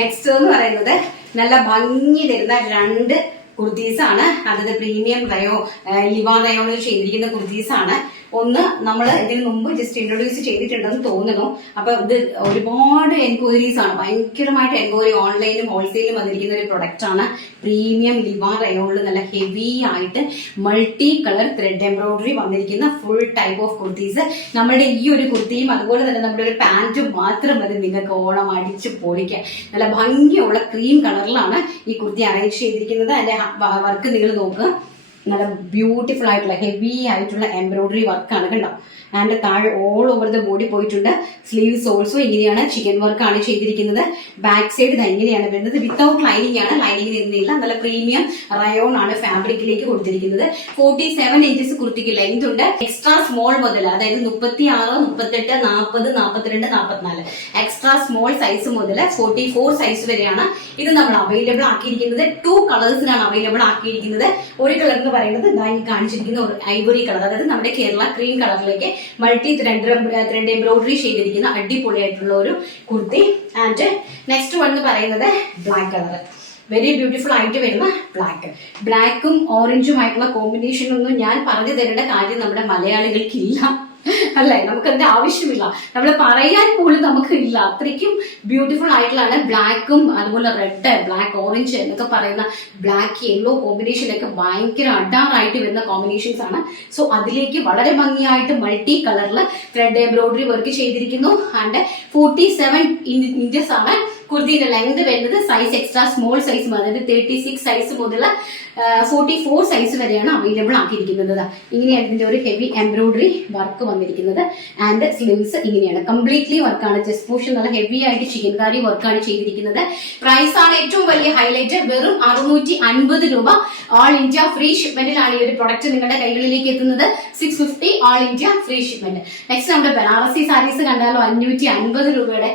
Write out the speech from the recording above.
Next എന്ന് പറയുന്നത് നല്ല ഭംഗി തരുന്ന രണ്ട് കുർത്തീസ് ആണ്. അതായത് പ്രീമിയം റയോ ലിവാ റയോണിൽ ചെയ്തിരിക്കുന്ന കുർത്തീസ് ആണ്. ഒന്ന് നമ്മൾ ഇതിന് മുമ്പ് ജസ്റ്റ് ഇൻട്രൊഡ്യൂസ് ചെയ്തിട്ടുണ്ടെന്ന് തോന്നുന്നു. അപ്പൊ ഇത് ഒരുപാട് എൻക്വയറീസ് ആണ്, ഭയങ്കരമായിട്ട് എൻക്വയറി ഓൺലൈനും ഹോൾസെയിലും വന്നിരിക്കുന്ന ഒരു പ്രൊഡക്റ്റ് ആണ്. പ്രീമിയം ലിവാ റയോണിൽ നല്ല ഹെവി ആയിട്ട് മൾട്ടി കളർ ത്രെഡ് എംബ്രോയിഡറി വന്നിരിക്കുന്ന ഫുൾ ടൈപ്പ് ഓഫ് കുർത്തീസ്. നമ്മുടെ ഈ ഒരു കുർത്തിയും അതുപോലെ തന്നെ നമ്മുടെ ഒരു പാന്റും മാത്രം മതി നിങ്ങൾക്ക് ഓണം അടിച്ച് പൊളിക്കാൻ. നല്ല ഭംഗിയുള്ള ക്രീം കളറിലാണ് ഈ കുർത്തി അറേഞ്ച് ചെയ്തിരിക്കുന്നത്. അതിന്റെ വർക്ക് നിങ്ങൾ നോക്കുക, നല്ല ബ്യൂട്ടിഫുൾ ആയിട്ടുള്ള ഹെവി ആയിട്ടുള്ള എംബ്രോയിഡറി വർക്കാണ് കണ്ടോ. ആൻഡ് താഴെ ഓൾ ഓവർ ദ ബോഡി പോയിട്ടുണ്ട്. സ്ലീവ്സ് ഓൾസോ ഇങ്ങനെയാണ്, ചിക്കൻ വർക്കാണ് ചെയ്തിരിക്കുന്നത്. ബാക്ക് സൈഡ് ഇങ്ങനെയാണ് വരുന്നത്. വിത്തൗട്ട് ലൈനിങ് ആണ്, ലൈനിങ് വരുന്നില്ല. നല്ല പ്രീമിയം റയോൺ ആണ് ഫാബ്രിക്കിലേക്ക് കൊടുത്തിരിക്കുന്നത്. 47 ഇഞ്ചസ് കുർത്തിക്ക് ലെങ്ത് ഉണ്ട്. എക്സ്ട്രാ സ്മോൾ മുതൽ, അതായത് 36, 38, 40, 42, 44 എക്സ്ട്രാ സ്മോൾ സൈസ് മുതൽ 44 സൈസ് വരെയാണ് ഇത് നമ്മൾ അവൈലബിൾ ആക്കിയിരിക്കുന്നത്. 2 കളേഴ്സിനാണ് അവൈലബിൾ ആക്കിയിരിക്കുന്നത്. ഒരു കളർ എന്ന് പറയുന്നത് ഈ കാണിച്ചിരിക്കുന്ന ഒരു ഐവറി കളർ, അതായത് നമ്മുടെ കേരള ക്രീം കളറിലേക്ക് മൾട്ടി ത്രെഡ് എംബ്രോയിഡറി ചെയ്തിരിക്കുന്ന അടിപൊളിയായിട്ടുള്ള ഒരു കുർത്തി. ആൻഡ് നെക്സ്റ്റ് വൺ എന്ന് പറയുന്നത് ബ്ലാക്ക് കളർ, വെരി ബ്യൂട്ടിഫുൾ ആയിട്ട് വരുന്ന ബ്ലാക്കും ഓറഞ്ചും ആയിട്ടുള്ള കോമ്പിനേഷൻ ഒന്നും ഞാൻ പറഞ്ഞു തരേണ്ട കാര്യം നമ്മുടെ മലയാളികൾക്കില്ല, അല്ലെ? നമുക്കതിന്റെ ആവശ്യമില്ല, നമ്മൾ പറയാൻ പോലും നമുക്ക് ഇല്ല. അത്രയ്ക്കും ബ്യൂട്ടിഫുൾ ആയിട്ടുള്ളതാണ് ബ്ലാക്കും അതുപോലെ റെഡ്, ബ്ലാക്ക് ഓറഞ്ച് എന്നൊക്കെ പറയുന്ന ബ്ലാക്ക് യെല്ലോ കോമ്പിനേഷനൊക്കെ ഭയങ്കര അഡാറായിട്ട് വരുന്ന കോമ്പിനേഷൻസ് ആണ്. സോ അതിലേക്ക് വളരെ ഭംഗിയായിട്ട് മൾട്ടി കളറിൽ ത്രെഡ് എംബ്രോയിഡറി വർക്ക് ചെയ്തിരിക്കുന്നു. ആൻഡ് 47 ഇഞ്ചസ് ആണ് കുർത്തിയുടെ ലെങ്ത് വരുന്നത്. സൈസ് എക്സ്ട്രാ സ്മോൾ സൈസ്, അതായത് 36 സൈസ് മുതൽ 44 സൈസ് വരെയാണ് അവൈലബിൾ ആക്കിയിരിക്കുന്നത്. ഇങ്ങനെയാണ് ഇതിന്റെ ഒരു ഹെവി എംബ്രോയിഡറി വർക്ക് വന്നിരിക്കുന്നത്. ആൻഡ് സ്ലീവ്സ് ഇങ്ങനെയാണ്, കംപ്ലീറ്റ്ലി വർക്കാണ്. ചെസ്റ്റ് പോർഷൻ നല്ല ഹെവി ആയിട്ട് ചിക്കൻകാരി വർക്കാണ് ചെയ്തിരിക്കുന്നത്. പ്രൈസ് ആണ് ഏറ്റവും വലിയ ഹൈലൈറ്റ്, വെറും 650 രൂപ. ഓൾ ഇന്ത്യ ഫ്രീ ഷിപ്മെന്റിലാണ് ഈ ഒരു പ്രൊഡക്റ്റ് നിങ്ങളുടെ കൈകളിലേക്ക് എത്തുന്നത്. 650 all India free shipment. Next നമ്മുടെ ബനാറസി സാരീസ് കണ്ടാലോ, 550 രൂപയുടെ